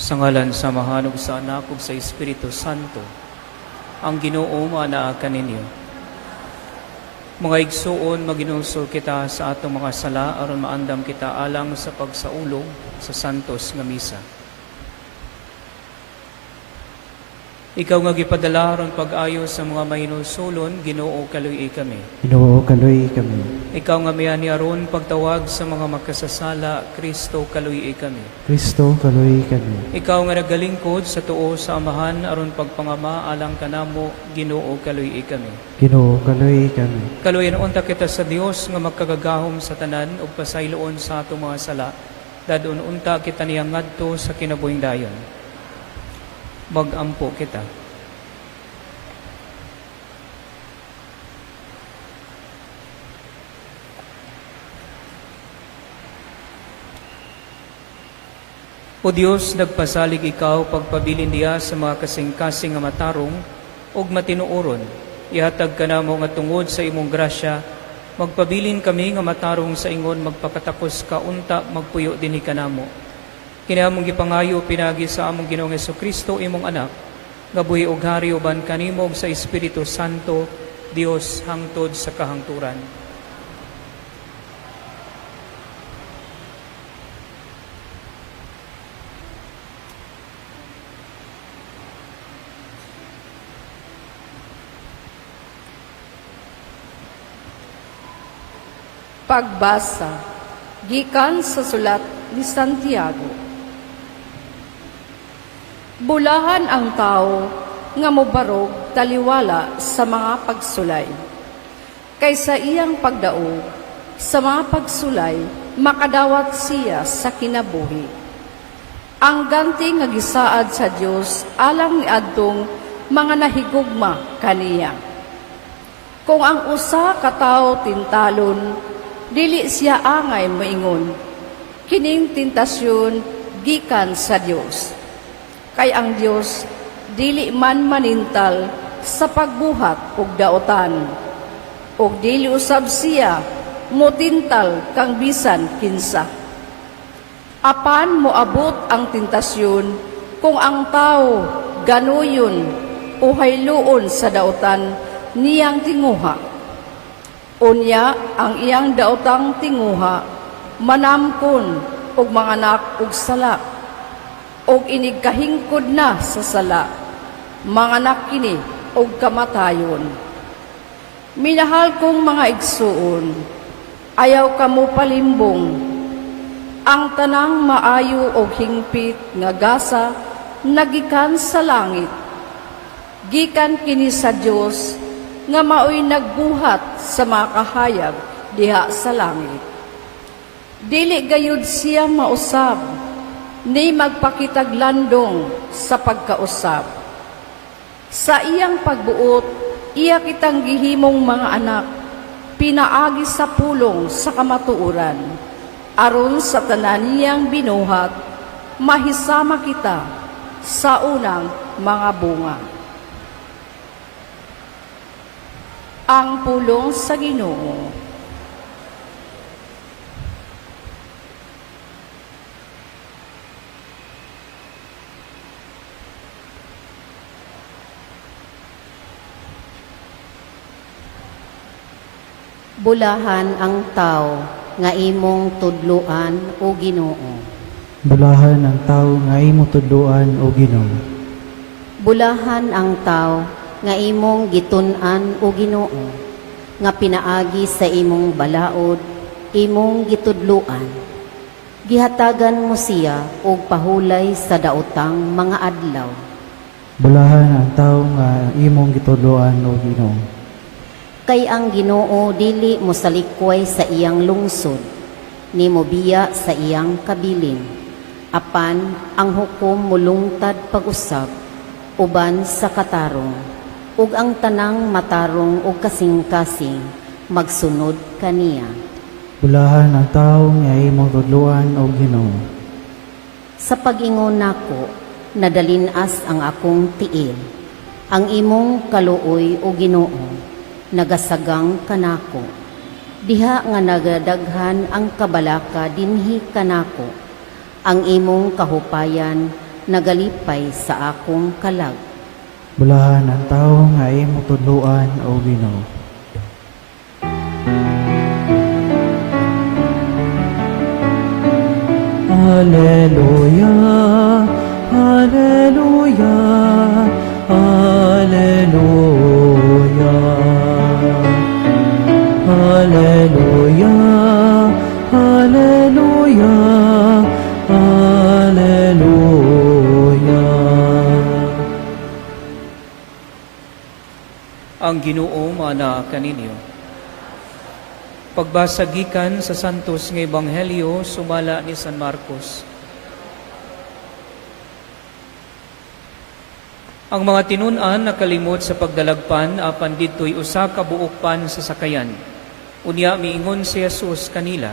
Sa ngalan sa Amahan ug sa Anak ug sa Espiritu Santo, ang Ginoo manaa kaninyo. Mga igsuon, maginulsol kita sa atong mga sala aron maandam kita alang sa pagsaulog sa santos nga misa. Ikaw nga gipadala aron pag-ayo sa mga mahinulsolon, Ginoo kaluy kami. Ginoo kaluy kami. Ikaw nga miyani aron pagtawag sa mga makasasala, Kristo kaluy kami. Kristo kaluy kami. Ikaw nga nagalingkod sa tuo sa Amahan aron pagpangama alang kanamo, Ginoo kaluy kami. Ginoo kaluy kami. Kaluyan unta kita sa Dios nga magkagagahom sa tanan ug pasayloon sa atong mga sala. Dadon unta kita niyang ngadto sa kinabuhing dayon. Magampo kita. O Dios, nagpasalig ikaw pagpabilin diya sa mga kasing-kasing nga matarong ug matinuoron. Ihatag ka namo nga tungod sa imong grasya, magpabilin kami nga matarong sa ingon, magpakatakos ka unta, magpuyo dinhi kanamo. Kiniamong gipangayo pinagi sa among Ginoong Jesucristo imong anak, nga buhi ug hari uban kanimo ug sa Espiritu Santo, Dios hangtod sa kahangturan. Pagbasa gikan sa sulat ni Santiago. Bulahan ang tao nga mobarog taliwala sa mga pagsulay. Kaysa iyang pagdaog sa mga pagsulay, makadawat siya sa kinabuhi. Ang ganti nga gisaad sa Dios alang ni adtong mga nahigugma kaniya. Kung ang usa ka tawo tintalon, dili siya angay moingon, kining tentasyon gikan sa Dios. Kay ang Dios dili man manintal sa pagbuhat ug daotan, ug dili usab siya motintal kang bisan kinsa. Apan moabot ang tentasyon kung ang tao ganuyon o hayluon sa daotan niyang tinguha. Unya ang iyang daotang tinguha manamkon og manganak og sala, og inigkahingkod na sa sala, manganak kini og kamatayon. Minahal kong mga igsuon, ayaw kamo palimbong. Ang tanang maayo og hingpit nga gasa nagikan sa langit. Gikan kini sa Dios nga maoy nagbuhat sa mga kahayag diha sa langit. Dili gayud siya mausab, ni magpakitaglandong sa pagkausab. Sa iyang pagbuot, iya kitang gihimong mga anak, pinaagi sa pulong sa kamatuuran, aron sa tanan niyang binuhat, mahisama kita sa unang mga bunga. Ang pulong sa Ginoo. Bulahan ang tao nga imong tudluan o Ginoo. Bulahan ang tao nga imo tudluan o Ginoo. Bulahan ang tao nga imong gitun-an o Ginoo, nga pinaagi sa imong balaod, imong gitudluan. Gihatagan mo siya og pahulay sa daotang mga adlaw. Bulahan ang tao nga imong gitudluan o Ginoo. Kay ang Ginoo dili mo salikway sa iyang lungsod, ni mobiya sa iyang kabilin. Apan ang hukom mulungtad pag-usab, uban sa katarong, ug ang tanang matarong ug kasing-kasing magsunod kaniya. Bulahan ang tao nga imong tudluan o Ginoo. Sa pag-ingon nako, nadalinas ang akong tiil, ang imong kaluoy o Ginoo, nagasagang kanako. Diha nga nagadaghan ang kabalaka dinhi kanako. Ang imong kahupayan nagalipay sa akong kalag. Bulahan ang tao nga imo tudloan o Ginoo. Hallelujah, Hallelujah, Hallelujah, Hallelujah, Hallelujah, Hallelujah. Ang Ginoo mana kaninyo. Pagbasagikan sa Santos nga Ebanghelyo sumala ni San Marcos. Ang mga tinun-an nakalimot sa pagdalagpan apan ditoy usa ka buok pan sa sakayan. Unya miingon si Jesus kanila,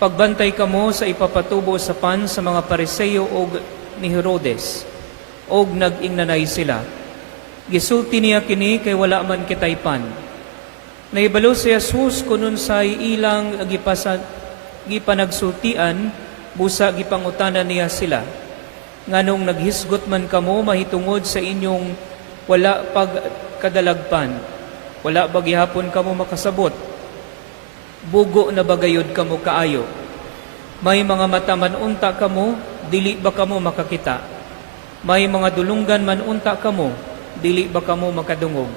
pagbantay kamo sa ipapatubo sa pan sa mga Pariseo og ni Herodes, og nag-ingnanay sila. Gisulti niya kini kay wala man kitay pan. Naibalo si Jesus kunon say ilang gipanagsultian, busa gipangutanan niya sila. Nganong naghisgot man kamo mahitungod sa inyong wala pagkadalagpan, wala ba gihapon kamo makasabot? Bugo na bagayod kamo kaayo. May mga mata man unta kamo, dili ba kamo makakita? May mga dulunggan man unta kamo, dili ba kamo makadungog?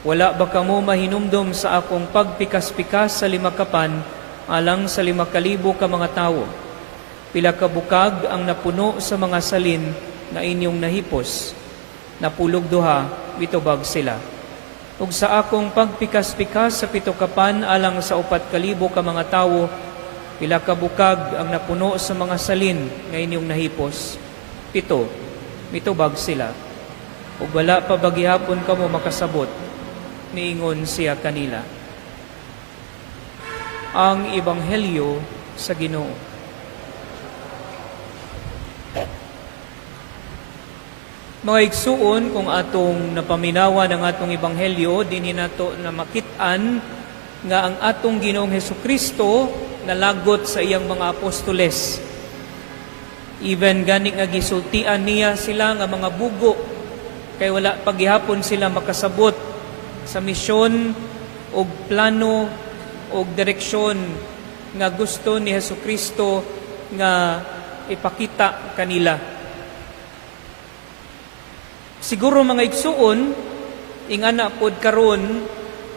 Wala ba kamo mahinumdom sa akong pagpikas-pikas sa 5 kapan alang sa 5,000 ka mga tawo? Pila ka bukag ang napuno sa mga salin na inyong nahipos. Napulog 2, bitubag sila. Ug sa akong pagpikas-pikas sa 7 kapan alang sa 4,000 ka mga tawo, pila ka bukag ang napuno sa mga salin na inyong nahipos. 7, bitubag sila. Ug wala pa bagihapon kamo makasabot, niingon siya kanila. Ang Ebanghelyo sa Ginoo. Mga igsuon, kung atong napaminawan ang atong Ebanghelyo, dinhi nato na makit-an nga ang atong Ginoong Hesukristo nalagot sa iyang mga apostoles. Even gani nga gisultian niya sila nga mga bugo, kay wala paghihapon sila makasabot sa misyon o plano o direksyon nga gusto ni Hesukristo nga ipakita kanila. Siguro mga igsuon, ingana pod karon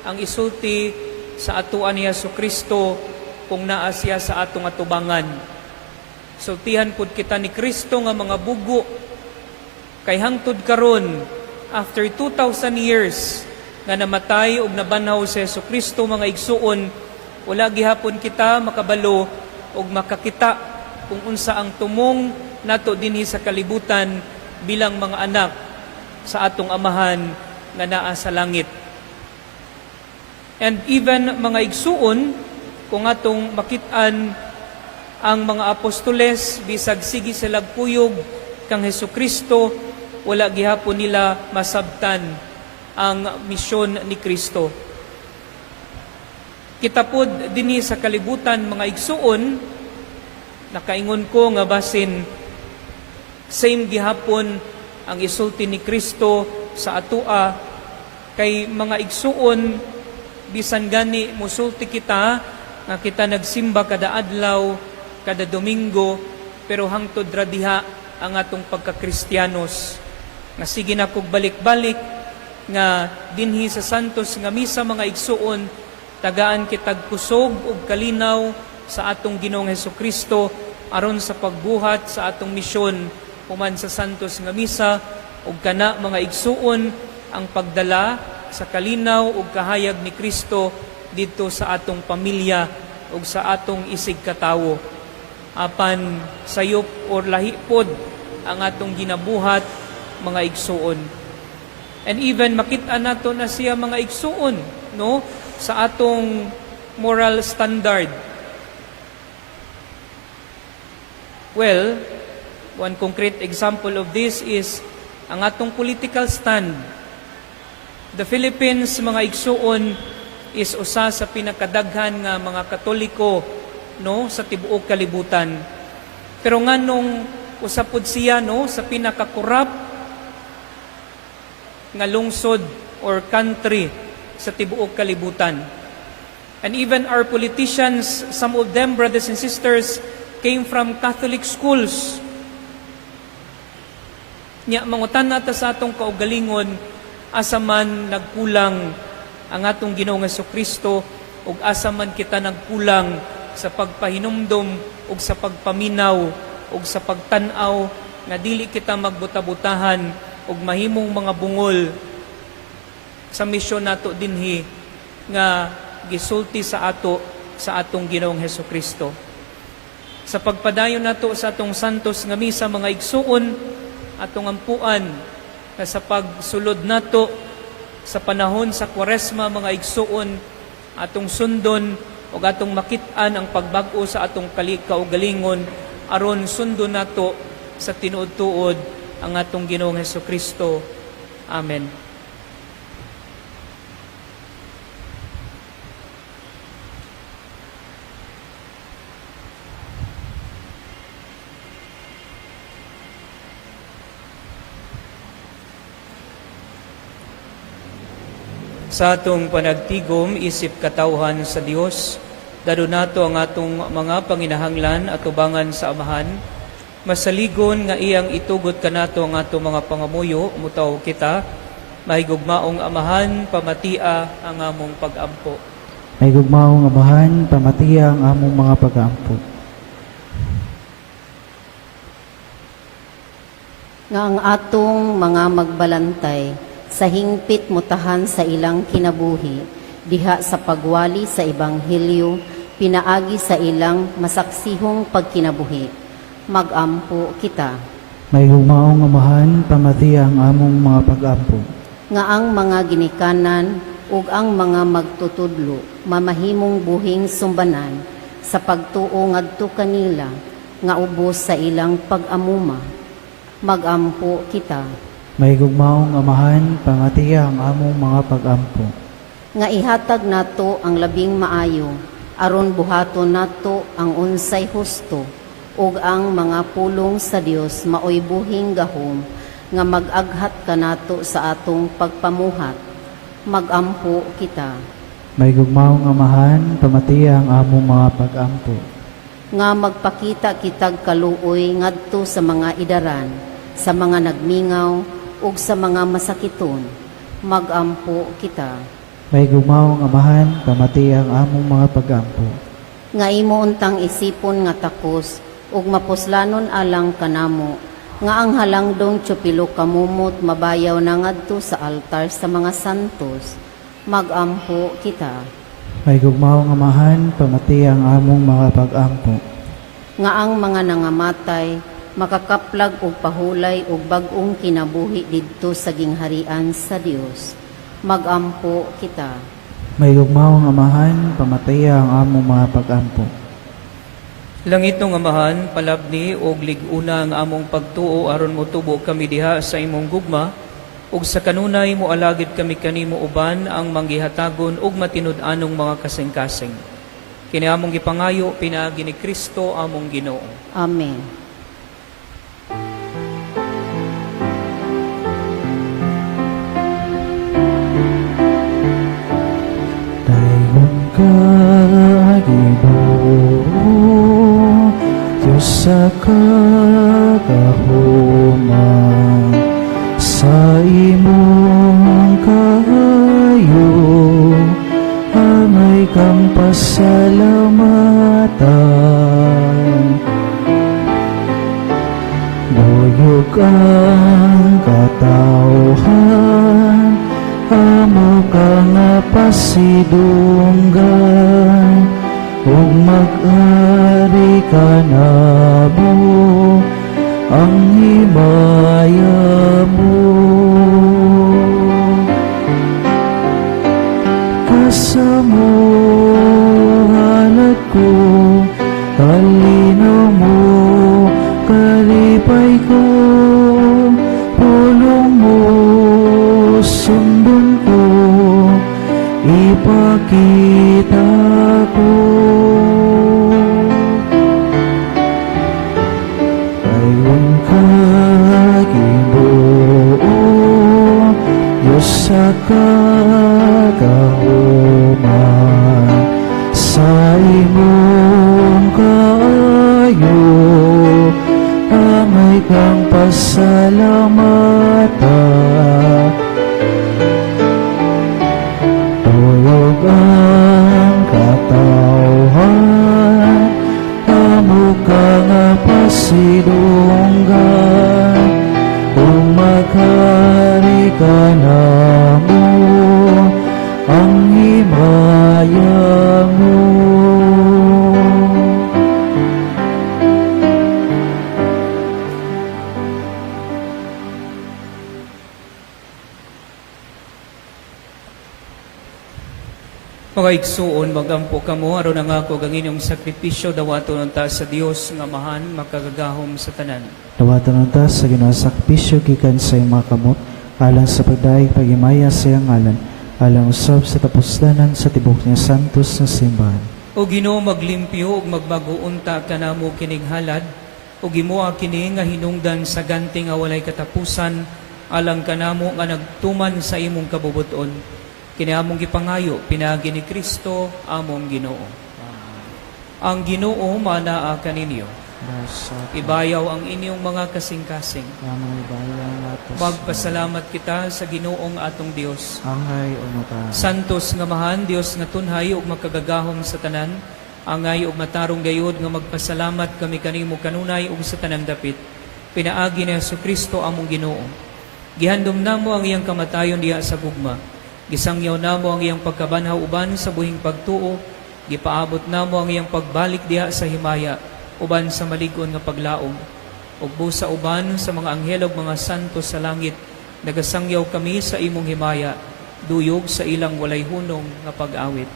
ang isulti sa atuan ni Hesukristo kung naa siya sa atong atubangan. Sultihan pod kita ni Kristo nga mga bugo, kay hangtod karon after 2,000 years nga namatay ug nabanhaw si Hesukristo, mga igsuon, wala gihapon kita makabalo ug makakita kung unsa ang tumong nato dinhi sa kalibutan bilang mga anak sa atong amahan nga naa sa langit. And even mga igsuon, kung atong makit-an ang mga apostoles, bisag sige sila puyog kang Hesukristo, wala gihapon nila masabtan ang misyon ni Kristo. Kita pod dinhi sa kalibutan, mga igsuon, nakaingon ko nga basin same gihapon ang isulti ni Kristo sa atua, kay mga igsuon, bisan gani musulti kita nga kita nagsimba kada adlaw, kada Domingo, pero hangtod ra diha ang atong pagka-Kristiyanos. Nga sige na kog balik-balik nga dinhi sa Santos nga misa, mga igsuon, tagaan kitag kusog ug kalinaw sa atong Ginoong Hesukristo aron sa pagbuhat sa atong misyon human sa Santos nga misa, ug kana mga igsuon ang pagdala sa kalinaw ug kahayag ni Kristo dito sa atong pamilya ug sa atong isig katawo. Apan sayop or lahipod ang atong ginabuhat, mga igsuon. And even makita nato na siya, mga igsuon, no, sa atong moral standard. Well, one concrete example of this is ang atong political stand. The Philippines, mga igsuon, is usa sa pinakadaghan nga mga Katoliko, no, sa tibuok kalibutan. Pero nganong usapod siya no sa pinakakurap nga lungsod or country sa tibuok kalibutan. And even our politicians, some of them, brothers and sisters, came from Catholic schools. Nya mangutan nata sa atong kaugalingon, asa man nagkulang ang atong Ginoong Jesucristo, ug asa man kita nagkulang sa pagpahinumdom ug sa pagpaminaw ug sa pagtan-aw nga dili kita magbuta-butahan ug mahimong mga bungol sa misyon nato dinhi nga gisulti sa atong Ginoong Hesukristo. Sa pagpadayon nato sa atong santos nga misa, mga igsuon, atong ampuan na sa pagsulod nato sa panahon sa Kwaresma, mga igsuon, atong sundon o atong makit-an ang pagbag-o sa atong kaugalingon aron sundon nato sa tinuod-tuod ang atong Ginoong Hesukristo. Amen. Sa atong panagtigom, isip katawhan sa Dios, dado nato ang atong mga panginahanglan at ubangan sa Amahan, masaligon nga iyang itugot kanato ang atong mga pangamuyo, mutaw kita, mahigugmaong Amahan, pamatia ang among pag-ampo. May gugmaong Amahan, pamatiya ang among mga pag-aampo. Nga ang atong mga magbalantay, sa hingpit mutahan sa ilang kinabuhi, diha sa pagwali sa Ebanghelyo, pinaagi sa ilang masaksihong pagkinabuhi. Mag-ampo kita. May gugmaong Amahan, pamatiya ang among mga pag-aampo. Nga ang mga ginikanan ug ang mga magtutudlo, mamahimong buhing sumbanan, sa pagtuo ngadto kanila, nga ubos sa ilang pag-amuma. Mag-ampo kita. May gugmaong Amahan, pamatiya ang among mga pag-aampo. Nga ihatag nato ang labing maayo, aron buhaton nato ang unsay husto, ug ang mga pulong sa Dios maoy buhing gahom, nga mag-aghat kanato sa atong pagpamuhat. Mag-ampo kita. May gugmaong Amahan, pamatiya ang among mga pag-aampo. Nga magpakita kitag kaluoy ngadto sa mga idaran, sa mga nagmingaw, ug sa mga masakiton. Mag-ampo kita. May gugmaong Amahan, pamatiya ang among mga pag-aampo. Nga imo untang isipon nga takos, ug mapuslanon alang kanamo, nga ang halangdong tsupilo kamumot mabayaw na ngadto sa altar sa mga santos. Mag-ampo kita. May gugmaong Amahan, pamatiya ang among mga pag-aampo. Nga ang mga nangamatay, makakaplag og pahulay og bag-ong kinabuhi didto sa gingharian sa Dios. Mag-ampo kita. May gugmaong Amahan, pamatiya ang among mga pag-aampo. Langitong Amahan, palabni og liguna ang among pagtuo aron motubo kami diha sa imong gugma, ug sa kanunay mo alagid kami kanimo uban ang manggihatagon ug matinud-anong mga kasing-kasing. Kini among gipangayo pinaagi ni Kristo among Ginoo. Amen. Dayon ka, Ginoo, Diyos sa kagahuman, sa imong kahayo, amay kang pasalamatan. Buyog ang katawhan, amo ka nga pasidunggan, ug mag-ari ka namo, ang himaya mo. Kasamo hanap ko, kalinaw mo, kalipay ko, pulong mo, sundon ko, ipakita ko. Ayon kang pasalamatan. Tuyog ang katawhan, amo ka nga pasidunggan, kung maghari ka namo, ang himaya mo. Mga igsuon, magampo kamo, aron ang ako ang inyong sakripisyo, dawato ng ta sa Dios nga mahan, makagagahom sa tanan. Dawatan ta sa Ginoo sakripisyo gikan sa iyong mga kamot, alang sa pagdaig pagimaya sa iyang ngalan, alang usab sa tapuslanan sa tibok niya santos na simbahan. O Ginoo, maglimpyo ug magbaguunta kanamo kining halad, ug gimoa kini nga hinungdan sa ganti nga walay katapusan, alang kanamo nga nagtuman sa imong kabubuton. Kini among gipangayo pinaagi ni Kristo among Ginoo. Ang Ginoo manaa kaninyo. Ibayaw ang inyong mga kasing-kasing. Magpasalamat kita sa Ginoong atong Dios. Angay unuta. Santos nga mahan, Dios nga tunhay ug makagagahom sa tanan. Angay ug matarong gayud nga magpasalamat kami kanimo kanunay ug sa tanang dapit. Pinaagi ni Jesucristo among Ginoo. Gihandom namo ang iyang kamatayon diha sa gugma. Gisangyaw namo ang iyang pagkabanhaw uban sa buhing pagtuo. Gipaabot namo ang iyang pagbalik diha sa himaya uban sa malig-on nga paglaom. Ug busa uban sa mga anghel ug mga santo sa langit, nagasangyaw kami sa imong himaya, duyog sa ilang walay hunong nga pag-awit.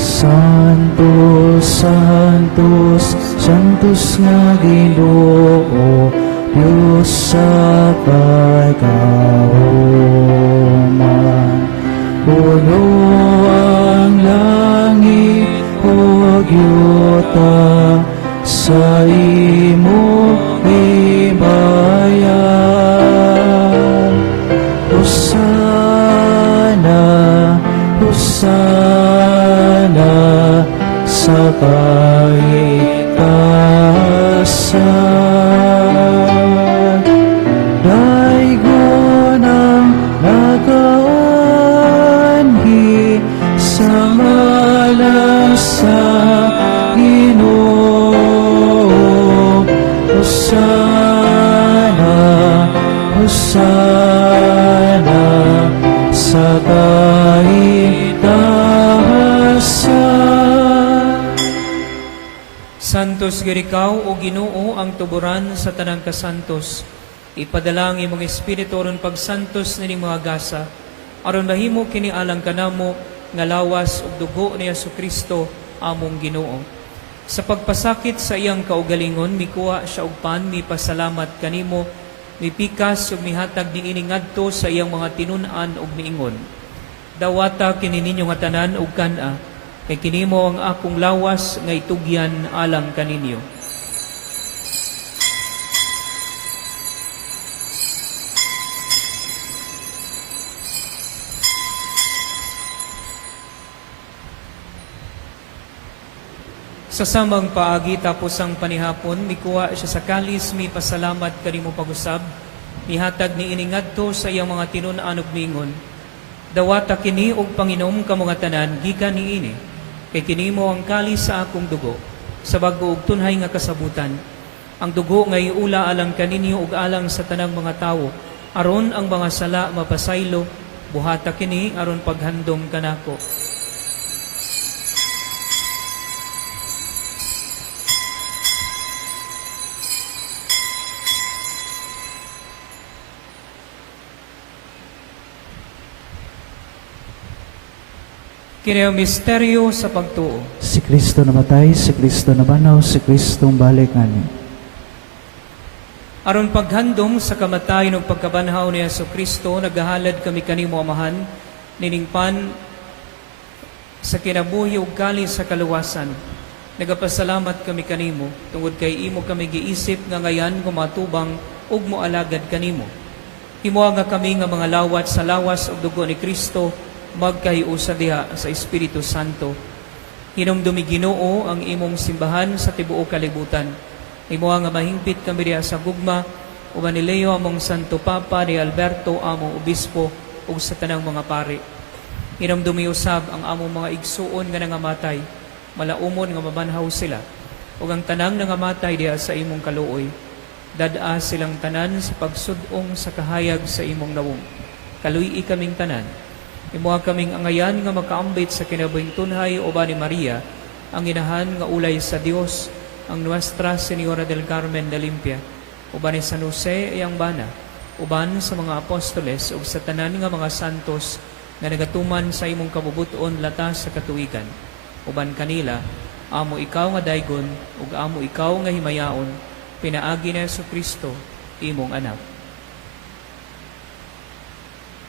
Santos, Santos, Santos nga Ginoo, Diyos sa kagauman. Puno ang langit o yuta sa imong himayan. Hosana, Hosana sa kaitaasan. Daigon ang nagaanhi sa ngalan sa Ginoo. Hosana, Hosana sa kaitaasan. Santos girikaw o Ginoo ang tuburan sa tanang kasantos. Ipadala ang imong espiritu aron pagsantos nining mga gasa, aron mahimo kini alang kanamo nga lawas ug dugo ni Jesucristo among Ginoo. Sa pagpasakit sa iyang kaugalingon, mikuha siya og pan, mipasalamat kanimo, mipikas ug mihatag ning ini ngadto sa iyang mga tinun-an ug miingon. Dawata kini ninyo nga tanan ug kana, kay kinimo ang akong lawas nga itugyan alang kaninyo. Sa samang paagi tapos ang panihapon, mikuha siya sa kalis, mi pasalamat kanimo pag-usab, mihatag ni iningadto sa iyang mga tinun-an ug miingon. Dawata kini og Panginom ka mga tanan gikan niini, kay kinimo ang kalis sa akong dugo, sa bag-o ug tunhay nga kasabutan. Ang dugo nga iula alang kaninyo ug alang sa tanang mga tawo, aron ang mga sala mapasaylo, buhata kini aron paghandom kanako. Kini ang misteryo sa pagtuo. Si Kristo namatay, si Kristo nabanaw, si Kristong balik ani. Aron paghandom sa kamatayon ug pagkabanhaw ni Jesucristo, nagahalad kami kanimo amahan, niningpan sa kinabuhi ug kali sa kaluwasan. Nagapasalamat kami kanimo, tungod kay imo kami giisip nga ngayan gumatubang ug moalagad kanimo. Himuha nga kami nga mga lawat sa lawas ug dugo ni Kristo, magkahiusa diha sa Espiritu Santo. Hinumdumi Ginoo ang imong simbahan sa tibuok kalibutan. Imo nga mahingpit kami diha sa gugma, uban ni Leo among Santo Papa, ni Alberto among obispo, ug sa tanang mga pari. Hinumdumi usab ang among mga igsuon nga nangamatay, malaumon nga mabanhaw sila, ug ang tanang nangamatay diha sa imong kaluoy. Dad-a silang tanan sa pagsudong sa kahayag sa imong nawong. Kaluy-i kaming tanan. Imuha kaming angayan nga makaambit sa kinabuhing tunhay uban ni Maria, ang inahan nga ulay sa Dios, ang Nuestra Señora del Carmen de Limpia, uban ni San Jose iyang bana, uban sa mga apostoles ug sa tanan nga mga santos nga nagatuman sa imong kabubuton latas sa katuigan. Uban kanila, amo ikaw nga daygon ug amo ikaw nga himayaon, pinaagi ni Jesucristo, imong anak.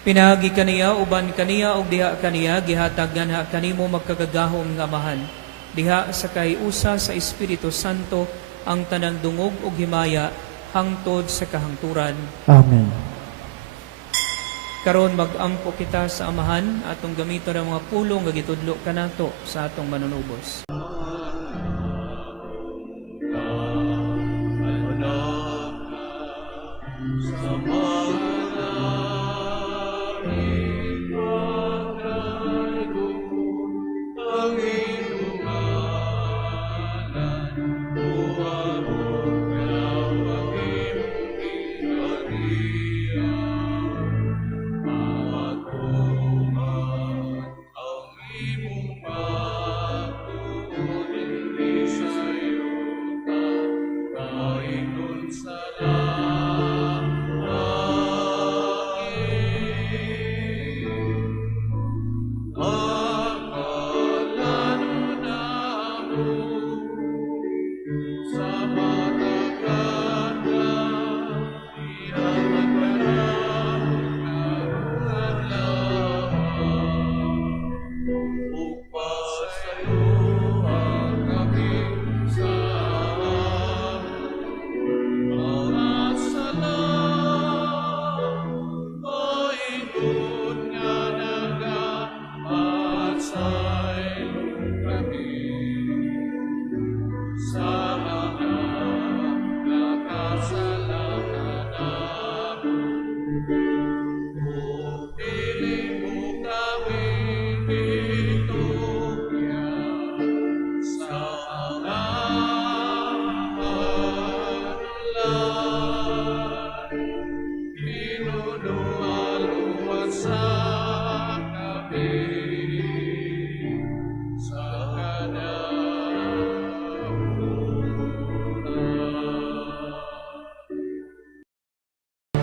Pinagi kaniya, uban kaniya, o diha kaniya, gihatag ganha kanimo magkagagahom nga amahan. Diha sa kahiusa sa Espiritu Santo, ang tanang dungog o himaya, hangtod sa kahangturan. Amen. Karon mag-ampo kita sa amahan, atong gamito ng mga pulong nga gitudlo kanato sa atong manunubos.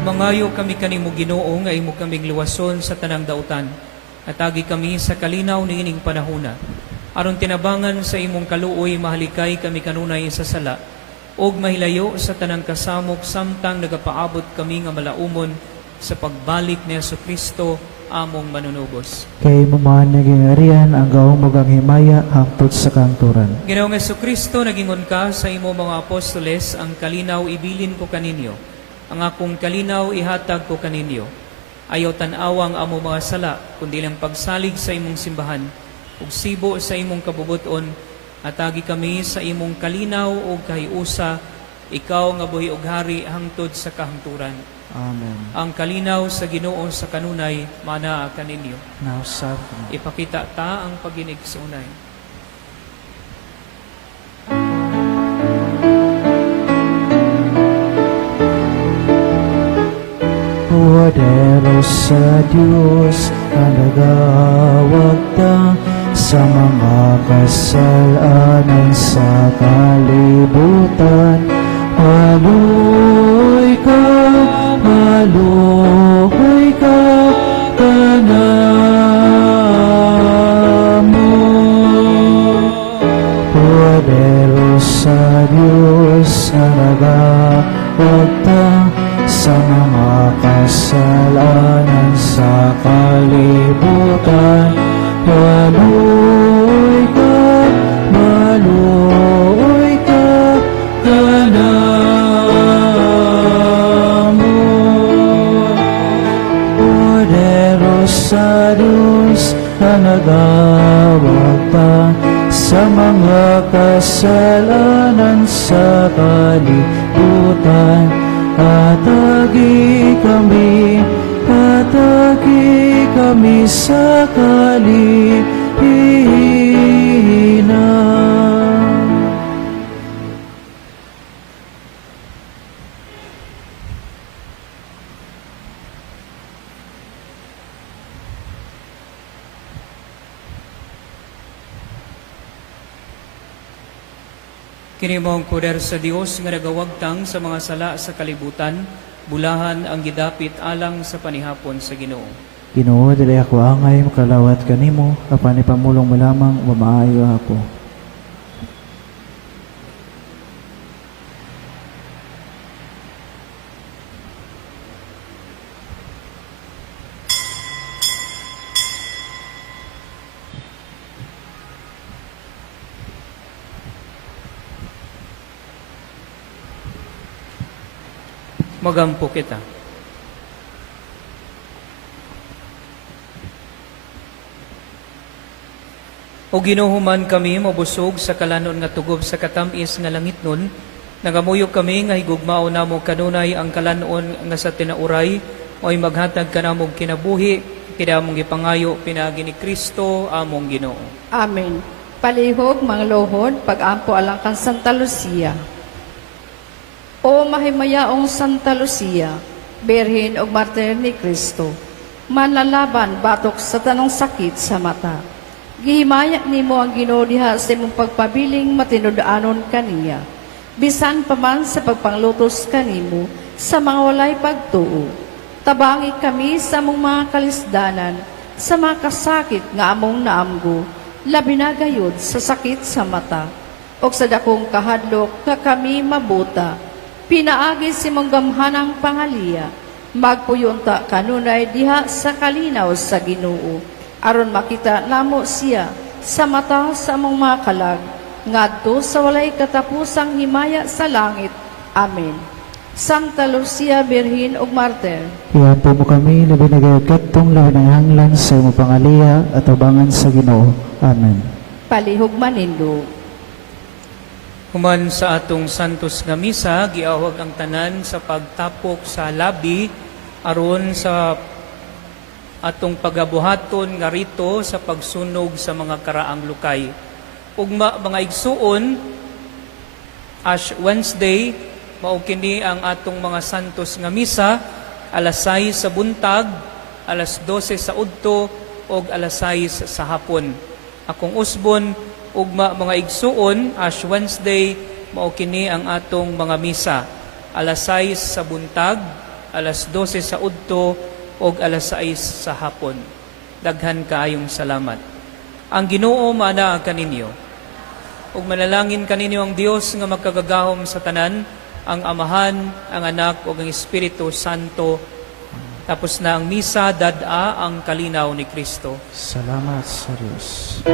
Mangayo kami kanimo Ginoo nga imo kaming luwason sa tanang dautan. Atagi kami sa kalinaw niining panahona. Aron tinabangan sa imong kaluoy mahalikay kami kanunay sa sala og mahilayo sa tanang kasamok samtang nagapaabot kami nga malaumon sa pagbalik ni Jesucristo among manunubos. Kay muman naging arian ang gahumugang himaya hangtod sa kahangturan. Ginoong Jesucristo, nagingon ka sa imo mga apostoles, ang kalinaw ibilin ko kaninyo. Ang akong kalinaw ihatag ko kaninyo. Ayaw tan-awang amo mga sala, kundi lang pagsalig sa imong simbahan, ug sibo sa imong kabubuton, atagi kami sa imong kalinaw ug kahiusa, ikaw nga buhi ug hari hangtod sa kahangturan. Amen. Ang kalinaw sa Ginoo sa kanunay, manaa kaninyo. Nausab. Ipakita ta ang paginig sa unay. Poderos sa Diyos na nagawag ta sa mga kasalanan sa kalibutan. Haluy ka, kanamo. Poderos sa Diyos na nagawag ta sa mga kasalanan sa kalibutan. Haluy ka, mga kasalanan sa kalibutan. Atagi kami sa kalihina. Kini mong poder sa Dios nga nagawagtang sa mga sala sa kalibutan, bulahan ang gidapit alang sa panihapon sa Ginoo. Ginoo, dili ako angay makalawat kanimo, apan ipamulong mo lamang mamaayo ako. Magampo kita. O ginuhuman kami mabusog sa kalanon nga tugob sa katamis nga langit nun, nagamuyok kami nga higugmao namo kanunay ang kalanon nga sa tinauray, o'y maghatag ka namong kinabuhi, kinamong ipangayo pinagi ni Kristo among Ginoo. Amen. Palihog, mga lohod, pag-ampo alang kan Santa Lucia. O mahimayaong Santa Lucia, Birhen o Martir ni Kristo, manlalaban batok sa tanong sakit sa mata. Gihimaya nimo ang Ginoo diha sa imong pagpabiling matinudaanon kaniya. Bisan pa man sa pagpanglutos kanimo sa mga walay pagtuo. Tabangi kami sa among mga kalisdanan, sa mga kasakit nga among naamgo, labi na gayud sa sakit sa mata. O sa dakong kahadlok nga kami mabuta, pinaagi si mong gamhanang pangaliya, magpuyunta kanunay diha sa kalinaw sa Ginoo, aron makita namo siya sa mata sa among mga kalag, ngadto sa walay katapusang himaya sa langit. Amen. Santa Lucia, Birhen ug Martir, Iampo mo kami, labi na gayud kadtong labi ng hanglan sa imong pangaliya at tabangan sa Ginoo. Amen. palihog manindo. Human sa atong santos nga misa, giawag ang tanan sa pagtapok sa labi aron sa atong pagabuhaton nga rito sa pagsunog sa mga karaang lukay. Ugma mga igsuon, Ash Wednesday, mao kini ang atong mga santos nga misa, alas 6 sa buntag, alas 12 sa udto, o alas 6 sa hapon. Akong usbon, ugma mga igsuon, Ash Wednesday, mao kini ang atong mga misa, alas 6 sa buntag, alas 12 sa udto, o alas 6 sa hapon. Daghan kaayong salamat. Ang Ginoo maanaa kaninyo, ug manalangin kaninyo ang Dios nga magkagagahom sa tanan, ang Amahan, ang Anak, ug ang Espiritu Santo. Tapos na ang misa, dad-a ang kalinaw ni Kristo. Salamat sa Diyos.